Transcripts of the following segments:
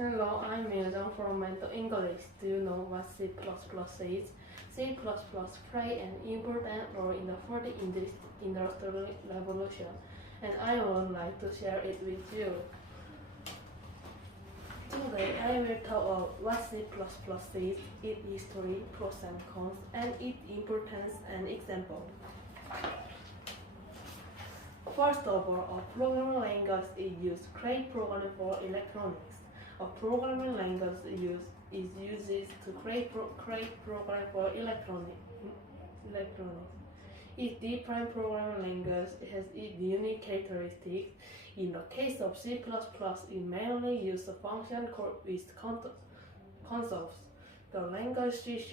Hello, I'm Myeojung from Mental English. Do you know what C++ is? C++ played an important role in the fourth industrial revolution, and I would like to share it with you. Today, I will talk about what C++ is, its history, pros and cons, and its importance and example. First of all, a programming language is used to create programming for electronics. A programming language is used to create program for electronics. Each different programming language has its unique characteristics. In the case of C++, it mainly uses a function called with consoles. The language C#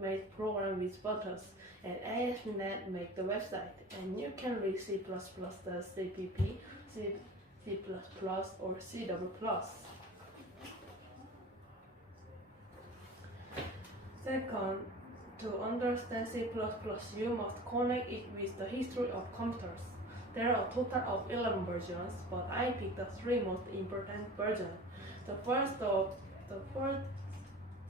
make program with buttons, and ASP.NET make the website. And you can read C++ the CPP, C++, or C++. Second, to understand C++, you must connect it with the history of computers. There are a total of 11 versions, but I picked the 3 most important versions. The first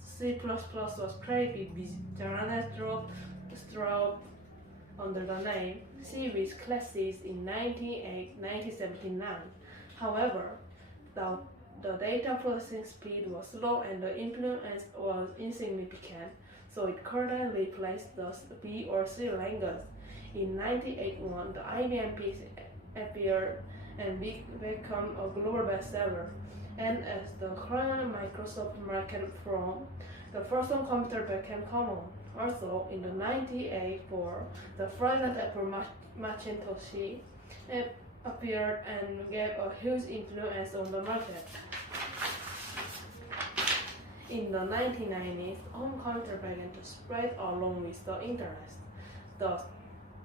C++ was created with Johannes Straub under the name C with classes in 1979. However, the data processing speed was slow and the influence was insignificant, so it currently replaced the B or C language. In 1981, the IBM PC appeared and became a global bestseller. And as the current Microsoft market from, the personal computer became common. Also, in the 1984, the fraudulent Apple Macintosh appeared and gave a huge influence on the market. In the 1990s, home computer began to spread along with the internet. Thus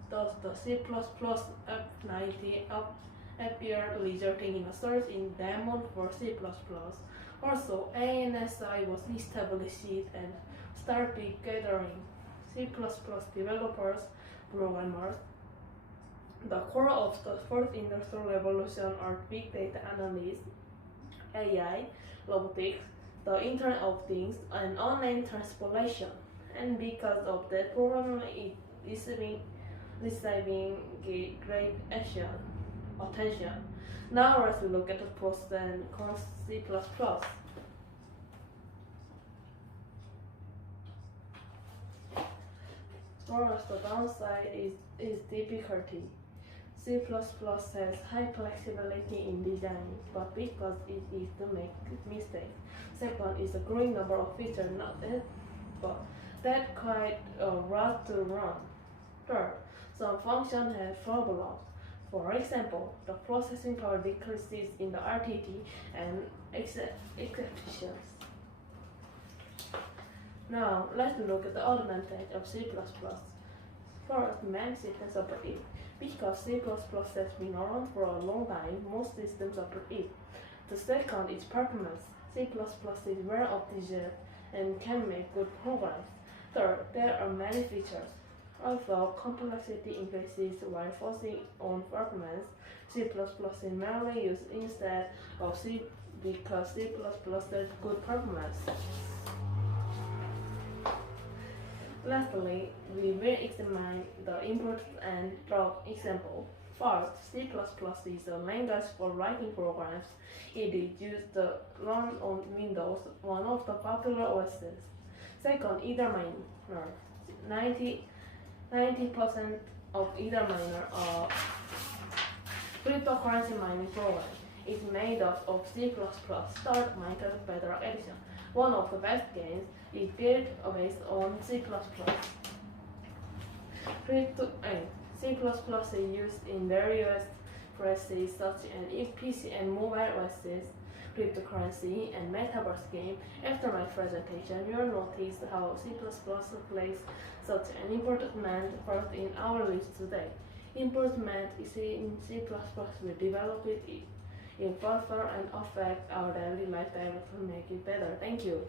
the C++ F90 appeared, resulting in a surge in demand for C++. Also, ANSI was established and started gathering C++ developers, programmers. The core of the fourth industrial revolution are big data analysis, AI, robotics, the Internet of Things, and online transportation. And because of that, programming is receiving great attention. Now let's look at the pros and cons of C++. First, the downside is difficulty. C++ has high flexibility in design, but because it is to make mistakes. Second is a growing number of features, that quite hard to run. Third, some functions have problems. For example, the processing power decreases in the RTT and exceptions. Now, let's look at the advantage of C++. First, many systems support it. Because C++ has been around for a long time, most systems support it. The second is performance. C++ is well optimized and can make good programs. Third, there are many features. Although complexity increases while focusing on performance, C++ is mainly used instead of C because C++ has good performance. Lastly, we will examine the input and drop example. First, C++ is a language for writing programs. It is used to run on Windows, one of the popular OSs. Second, Ether miner. 90% of Ether miner are cryptocurrency mining programs. It's made up of C++, Start, Minecraft, Bedrock Edition. One of the best games is built based on C++. C++ is used in various places such as PC and mobile OSs, cryptocurrency, and metaverse game. After my presentation, you will notice how C++ plays such an important part in our list today. Improvement is in C++ will develop it in further and affect our daily life to make it better. Thank you.